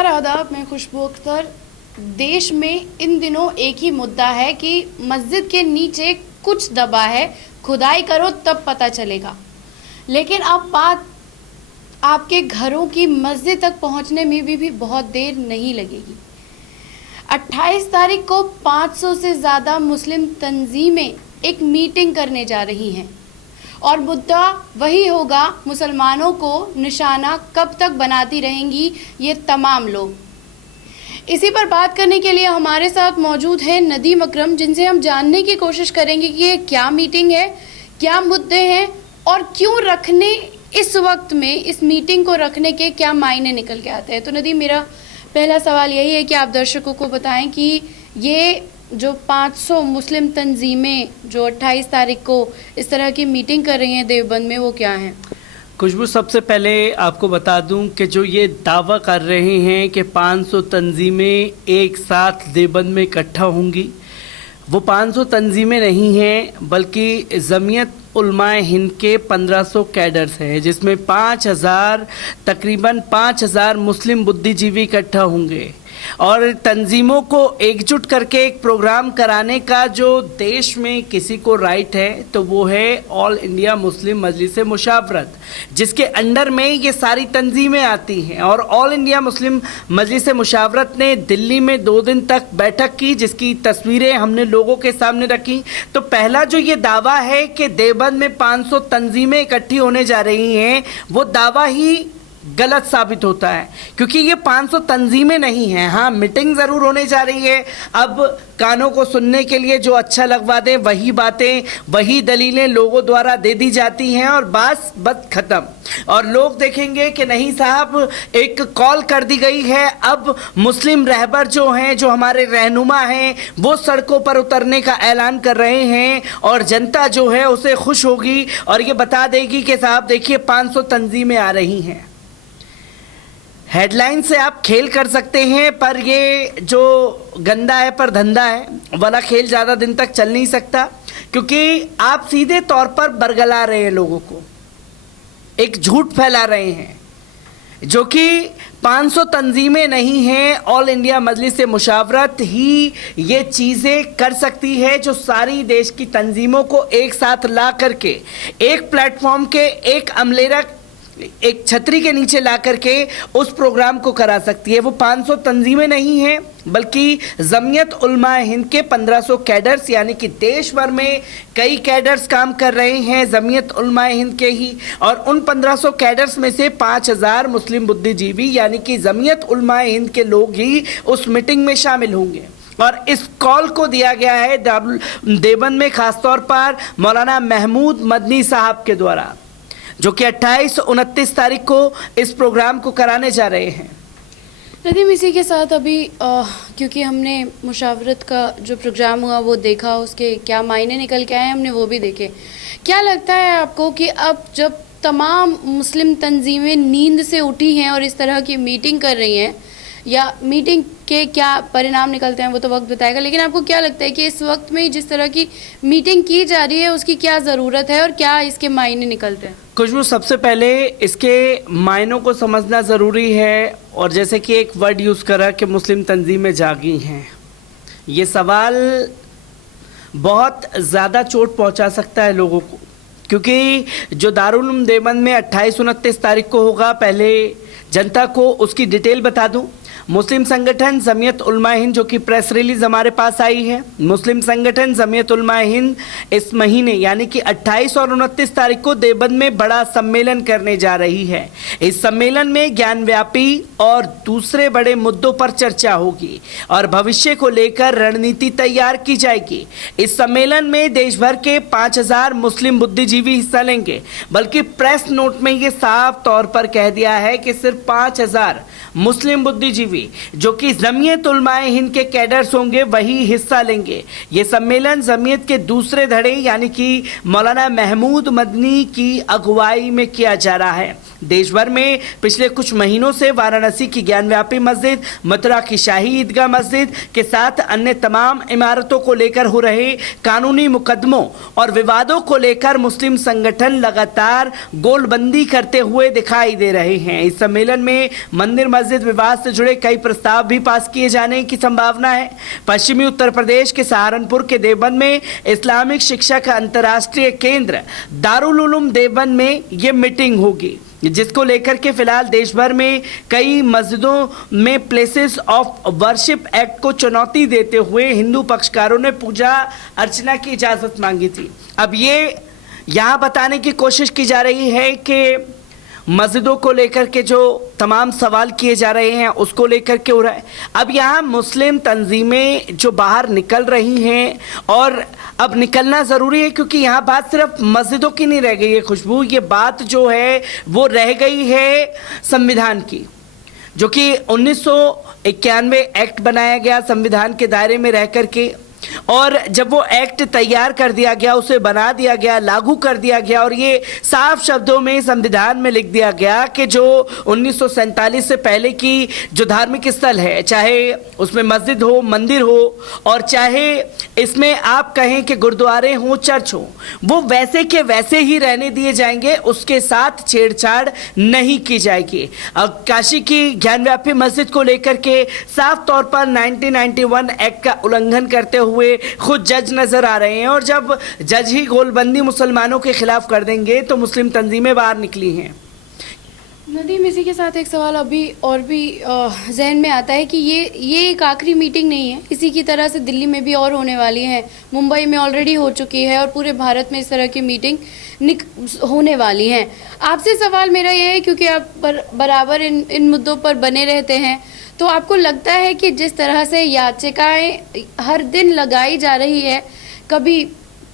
नमस्कार आदाब, मैं खुशबू अख्तर। देश में इन दिनों एक ही मुद्दा है कि मस्जिद के नीचे कुछ दबा है, खुदाई करो तब पता चलेगा। लेकिन अब बात आपके घरों की मस्जिद तक पहुंचने में भी बहुत देर नहीं लगेगी। 28 तारीख को 500 से ज़्यादा मुस्लिम तंजीमें एक मीटिंग करने जा रही हैं और मुद्दा वही होगा, मुसलमानों को निशाना कब तक बनाती रहेंगी ये तमाम लोग। इसी पर बात करने के लिए हमारे साथ मौजूद हैं नदीम अकरम, जिनसे हम जानने की कोशिश करेंगे कि ये क्या मीटिंग है, क्या मुद्दे हैं और क्यों रखने इस वक्त में इस मीटिंग को रखने के क्या मायने निकल के आते हैं। तो नदीम, मेरा पहला सवाल यही है कि आप दर्शकों को बताएं कि ये जो 500 मुस्लिम तंजीमें जो 28 तारीख को इस तरह की मीटिंग कर रही हैं देवबंद में, वो क्या हैं? खुशबू, सबसे पहले आपको बता दूं कि जो ये दावा कर रहे हैं कि 500 तंजीमें एक साथ देवबंद में इकट्ठा होंगी, वो 500 तंजीमें नहीं हैं, बल्कि जमीयत उलमाए हिंद के 1500 कैडर्स हैं, जिसमें 5000 तकरीबन 5000 मुस्लिम बुद्धिजीवी इकट्ठा होंगे। और तंजीमों को एकजुट करके एक प्रोग्राम कराने का जो देश में किसी को राइट है तो वो है ऑल इंडिया मुस्लिम मजलिस मुशावरत, जिसके अंडर में ये सारी तंजीमें आती हैं। और ऑल इंडिया मुस्लिम मजलिस मुशावरत ने दिल्ली में 2 दिन तक बैठक की, जिसकी तस्वीरें हमने लोगों के सामने रखी। तो पहला जो ये दावा है कि देवबंद में 500 तंजीमें इकट्ठी होने जा रही हैं, वो दावा ही गलत साबित होता है, क्योंकि ये 500 तंजीमें नहीं हैं। हाँ, मीटिंग ज़रूर होने जा रही है। अब कानों को सुनने के लिए जो अच्छा लगवा दें वही बातें, वही दलीलें लोगों द्वारा दे दी जाती हैं और बस ख़त्म। और लोग देखेंगे कि नहीं साहब, एक कॉल कर दी गई है, अब मुस्लिम रहबर जो हैं, जो हमारे रहनुमा हैं, वो सड़कों पर उतरने का ऐलान कर रहे हैं और जनता जो है उसे खुश होगी और ये बता देगी कि साहब देखिए 500 तंजीमें आ रही हैं। हेडलाइन से आप खेल कर सकते हैं, पर ये जो गंदा है पर धंधा है वाला खेल ज़्यादा दिन तक चल नहीं सकता, क्योंकि आप सीधे तौर पर बरगला रहे हैं, लोगों को एक झूठ फैला रहे हैं जो कि 500 तंजीमें नहीं हैं। ऑल इंडिया मजलिस मुशावरत ही ये चीज़ें कर सकती है जो सारी देश की तंजीमों को एक साथ ला करके एक प्लेटफॉर्म के एक अमलेरा एक छतरी के नीचे ला करके उस प्रोग्राम को करा सकती है। वो 500 तंजीमें नहीं हैं, बल्कि जमीयत उलमाए हिंद के 1500 कैडर्स, यानी कि देश भर में कई कैडर्स काम कर रहे हैं जमीयत उलमाए हिंद के ही। और उन 1500 कैडर्स में से 5000 मुस्लिम बुद्धिजीवी यानी कि जमीयत उलमाए हिंद के लोग ही उस मीटिंग में शामिल होंगे। और इस कॉल को दिया गया है देवबंद में खासतौर पर मौलाना महमूद मदनी साहब के द्वारा, जो कि 28-29 तारीख को इस प्रोग्राम को कराने जा रहे हैं। नदीम, इसी के साथ अभी क्योंकि हमने मुशावरत का जो प्रोग्राम हुआ वो देखा, उसके क्या मायने निकल के आए हमने वो भी देखे। क्या लगता है आपको कि अब जब तमाम मुस्लिम तंजीमें नींद से उठी हैं और इस तरह की मीटिंग कर रही हैं, या मीटिंग के क्या परिणाम निकलते हैं वो तो वक्त बताएगा, लेकिन आपको क्या लगता है कि इस वक्त में जिस तरह की मीटिंग की जा रही है उसकी क्या ज़रूरत है और क्या इसके मायने निकलते हैं? खुशबू, सबसे पहले इसके मायनों को समझना ज़रूरी है। और जैसे कि एक वर्ड यूज़ करा कि मुस्लिम तंजीमें जागी हैं, ये सवाल बहुत ज़्यादा चोट पहुंचा सकता है लोगों को, क्योंकि जो दारुल उलूम देवबंद में 28-29 तारीख को होगा, पहले जनता को उसकी डिटेल बता दूं। मुस्लिम संगठन जमीयत उलमाए हिंद, जो कि प्रेस रिलीज हमारे पास आई है, मुस्लिम संगठन जमीयत उलमाए हिंद इस महीने यानी कि 28 और 29 तारीख को देवबंद में बड़ा सम्मेलन करने जा रही है। इस सम्मेलन में ज्ञानव्यापी और दूसरे बड़े मुद्दों पर चर्चा होगी और भविष्य को लेकर रणनीति तैयार की जाएगी। इस सम्मेलन में देश भर के 5000 मुस्लिम बुद्धिजीवी हिस्सा लेंगे, बल्कि प्रेस नोट में ये साफ तौर पर कह दिया है कि सिर्फ 5000 मुस्लिम बुद्धिजीवी जो कि जमीयत उलमाए हिंद के कैडर्स होंगे वही हिस्सा लेंगे। ये सम्मेलन जमीयत के दूसरे धड़े यानी कि मौलाना महमूद मदनी की अगुवाई में किया जा रहा है। देश भर में पिछले कुछ महीनों से वाराणसी की ज्ञानव्यापी मस्जिद, मथुरा की शाही ईदगाह मस्जिद के साथ अन्य तमाम इमारतों को लेकर हो रहे कानूनी मुकदमों और विवादों को लेकर मुस्लिम संगठन लगातार गोलबंदी करते हुए दिखाई दे रहे हैं। इस सम्मेलन में मंदिर मस्जिद विवाद से जुड़े कई प्रस्ताव भी पास किए जाने की संभावना है। पश्चिमी उत्तर प्रदेश के सहारनपुर के देवबंद में इस्लामिक शिक्षा का अंतर्राष्ट्रीय केंद्र दारुल उलूम देवबंद में ये मीटिंग होगी, जिसको लेकर के फिलहाल देश भर में कई मस्जिदों में प्लेसेस ऑफ वर्शिप एक्ट को चुनौती देते हुए हिंदू पक्षकारों ने पूजा अर्चना की इजाज़त मांगी थी। अब ये यहाँ बताने की कोशिश की जा रही है कि मस्जिदों को लेकर के जो तमाम सवाल किए जा रहे हैं उसको लेकर के हो रहा है। अब यहाँ मुस्लिम तंजीमें जो बाहर निकल रही हैं और अब निकलना ज़रूरी है, क्योंकि यहाँ बात सिर्फ मस्जिदों की नहीं रह गई है खुशबू, ये बात जो है वो रह गई है संविधान की, जो कि 1991 एक्ट बनाया गया संविधान के दायरे में रह कर के, और जब वो एक्ट तैयार कर दिया गया, उसे बना दिया गया, लागू कर दिया गया और ये साफ शब्दों में संविधान में लिख दिया गया कि जो 1947 से पहले की जो धार्मिक स्थल है, चाहे उसमें मस्जिद हो, मंदिर हो और चाहे इसमें आप कहें कि गुरुद्वारे हो, चर्च हो, वो वैसे के वैसे ही रहने दिए जाएंगे, उसके साथ छेड़छाड़ नहीं की जाएगी। अब काशी की ज्ञानव्यापी मस्जिद को लेकर के साफ तौर पर 1991 एक्ट का उल्लंघन करते हुए खुद जज नजर आ रहे हैं, और जब जज ही गोलबंदी मुसलमानों के खिलाफ कर देंगे तो मुस्लिम तंजीमें बाहर निकली हैं। नदीम, इसी के साथ एक सवाल अभी और भी जहन में आता है कि ये एक आखिरी मीटिंग नहीं है, इसी की तरह से दिल्ली में भी और होने वाली है, मुंबई में ऑलरेडी हो चुकी है और पूरे भारत में इस तरह की मीटिंग होने वाली हैं। आपसे सवाल मेरा ये है, क्योंकि आप बराबर इन मुद्दों पर बने रहते हैं, तो आपको लगता है कि जिस तरह से याचिकाएं हर दिन लगाई जा रही है, कभी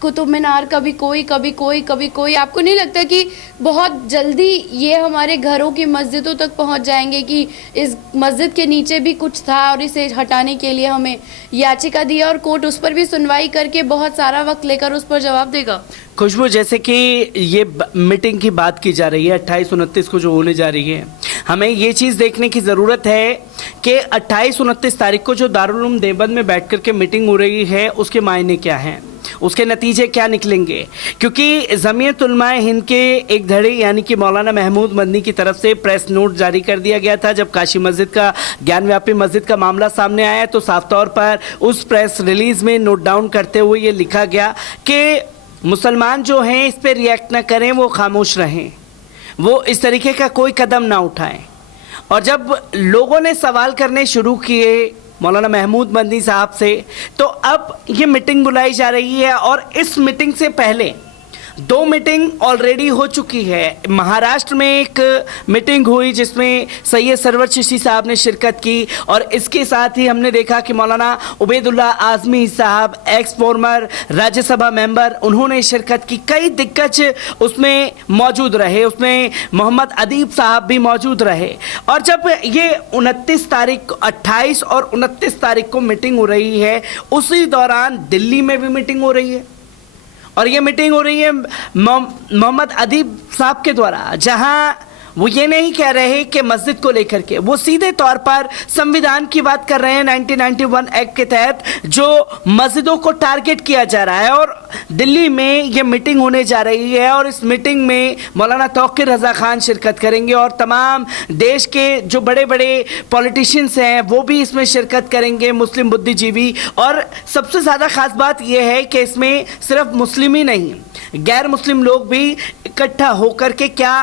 कुतुब मीनार, कभी कोई, आपको नहीं लगता कि बहुत जल्दी ये हमारे घरों की मस्जिदों तक पहुंच जाएंगे कि इस मस्जिद के नीचे भी कुछ था और इसे हटाने के लिए हमें याचिका दी और कोर्ट उस पर भी सुनवाई करके बहुत सारा वक्त लेकर उस पर जवाब देगा? खुशबू, जैसे कि ये मीटिंग की बात की जा रही है 28-29 को जो होने जा रही है, हमें ये चीज़ देखने की ज़रूरत है कि 28-29 तारीख को जो दारुल उलूम देवबंद में बैठ कर के मीटिंग हो रही है उसके मायने क्या हैं, उसके नतीजे क्या निकलेंगे। क्योंकि जमीयत उलमाए हिंद के एक धड़े यानी कि मौलाना महमूद मदनी की तरफ से प्रेस नोट जारी कर दिया गया था जब काशी मस्जिद का, ज्ञानव्यापी मस्जिद का मामला सामने आया, तो साफ तौर पर उस प्रेस रिलीज में नोट डाउन करते हुए ये लिखा गया कि मुसलमान जो हैं इस पर रिएक्ट ना करें, वो खामोश रहें, वो इस तरीके का कोई कदम ना उठाएं। और जब लोगों ने सवाल करने शुरू किए मौलाना महमूद मदनी साहब से, तो अब ये मीटिंग बुलाई जा रही है और इस मीटिंग से पहले 2 मीटिंग ऑलरेडी हो चुकी है। महाराष्ट्र में एक मीटिंग हुई जिसमें सैयद सरवर चिश्ती साहब ने शिरकत की, और इसके साथ ही हमने देखा कि मौलाना उबैदुल्लाह आज़मी साहब, एक्स फॉर्मर राज्यसभा मेंबर, उन्होंने शिरकत की। कई दिग्गज उसमें मौजूद रहे, उसमें मोहम्मद अदीब साहब भी मौजूद रहे। और जब ये 29 तारीख, 28 और 29 तारीख को मीटिंग हो रही है, उसी दौरान दिल्ली में भी मीटिंग हो रही है, और ये मीटिंग हो रही है मोहम्मद अदीब साहब के द्वारा, जहां वो ये नहीं कह रहे कि मस्जिद को लेकर के, वो सीधे तौर पर संविधान की बात कर रहे हैं। 1991 एक्ट के तहत जो मस्जिदों को टारगेट किया जा रहा है, और दिल्ली में ये मीटिंग होने जा रही है, और इस मीटिंग में मौलाना तौकीर रज़ा खान शिरकत करेंगे और तमाम देश के जो बड़े बड़े पॉलिटिशियंस हैं वो भी इसमें शिरकत करेंगे, मुस्लिम बुद्धिजीवी। और सबसे ज़्यादा ख़ास बात यह है कि इसमें सिर्फ मुस्लिम ही नहीं, गैर मुस्लिम लोग भी इकट्ठा होकर के क्या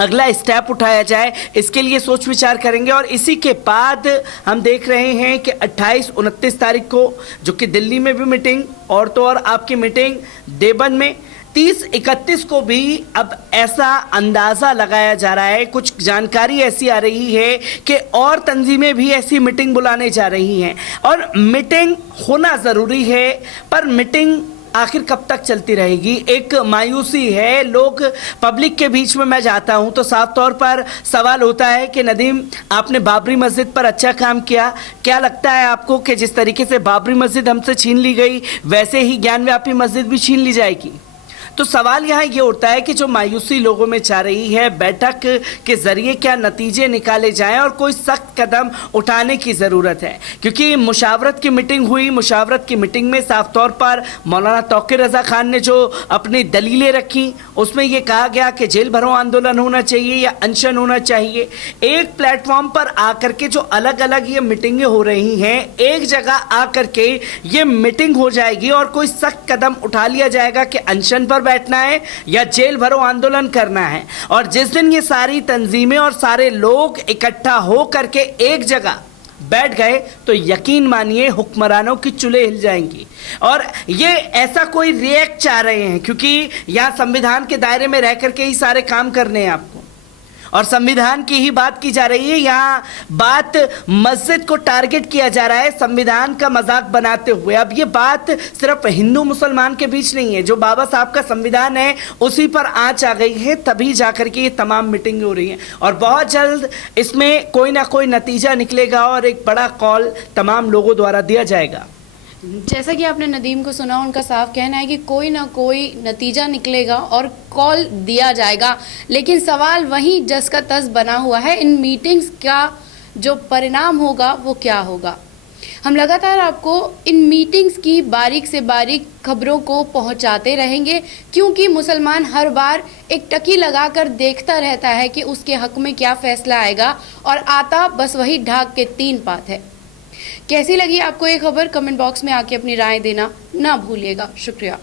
अगला स्टेप उठाया जाए, इसके लिए सोच विचार करेंगे। और इसी के बाद हम देख रहे हैं कि 28-29 तारीख को जो कि दिल्ली में भी मीटिंग, और तो और आपकी मीटिंग देवबंद में 30-31 को भी अब ऐसा अंदाज़ा लगाया जा रहा है, कुछ जानकारी ऐसी आ रही है कि और तंजीमें भी ऐसी मीटिंग बुलाने जा रही हैं। और मीटिंग होना ज़रूरी है, पर मीटिंग आखिर कब तक चलती रहेगी? एक मायूसी है, लोग पब्लिक के बीच में मैं जाता हूं तो साफ तौर पर सवाल होता है कि नदीम, आपने बाबरी मस्जिद पर अच्छा काम किया, क्या लगता है आपको कि जिस तरीके से बाबरी मस्जिद हमसे छीन ली गई वैसे ही ज्ञानव्यापी मस्जिद भी छीन ली जाएगी? तो सवाल यहाँ ये उठता है कि जो मायूसी लोगों में छा रही है, बैठक के जरिए क्या नतीजे निकाले जाएं और कोई सख्त कदम उठाने की ज़रूरत है, क्योंकि मुशावरत की मीटिंग हुई। मुशावरत की मीटिंग में साफ तौर पर मौलाना तौकीर रज़ा खान ने जो अपनी दलीलें रखी, उसमें ये कहा गया कि जेल भरो आंदोलन होना चाहिए या अनशन होना चाहिए। एक प्लेटफॉर्म पर आकर के जो अलग अलग ये मीटिंगें हो रही हैं, एक जगह आकर के ये मीटिंग हो जाएगी और कोई सख्त कदम उठा लिया जाएगा कि अनशन पर बैठना है या जेल भरो आंदोलन करना है। और जिस दिन ये सारी तंजीमें और सारे लोग इकट्ठा हो करके एक जगह बैठ गए तो यकीन मानिए हुक्मरानों की चुलें हिल जाएंगी। और ये ऐसा कोई रिएक्ट चाह रहे हैं क्योंकि यहाँ संविधान के दायरे में रह करके ही सारे काम करने हैं आपको, और संविधान की ही बात की जा रही है। यहाँ बात मस्जिद को टारगेट किया जा रहा है संविधान का मजाक बनाते हुए। अब ये बात सिर्फ हिंदू मुसलमान के बीच नहीं है, जो बाबा साहब का संविधान है उसी पर आंच आ गई है, तभी जाकर के ये तमाम मीटिंग हो रही हैं। और बहुत जल्द इसमें कोई ना कोई नतीजा निकलेगा और एक बड़ा कॉल तमाम लोगों द्वारा दिया जाएगा। जैसा कि आपने नदीम को सुना, उनका साफ कहना है कि कोई ना कोई नतीजा निकलेगा और कॉल दिया जाएगा। लेकिन सवाल वहीं जस का तस बना हुआ है, इन मीटिंग्स का जो परिणाम होगा वो क्या होगा। हम लगातार आपको इन मीटिंग्स की बारीक से बारीक खबरों को पहुंचाते रहेंगे, क्योंकि मुसलमान हर बार एक टकी लगाकर देखता रहता है कि उसके हक में क्या फैसला आएगा, और आता बस वही ढाक के 3 पात है। कैसी लगी आपको ये खबर? कमेंट बॉक्स में आके अपनी राय देना ना भूलिएगा। शुक्रिया।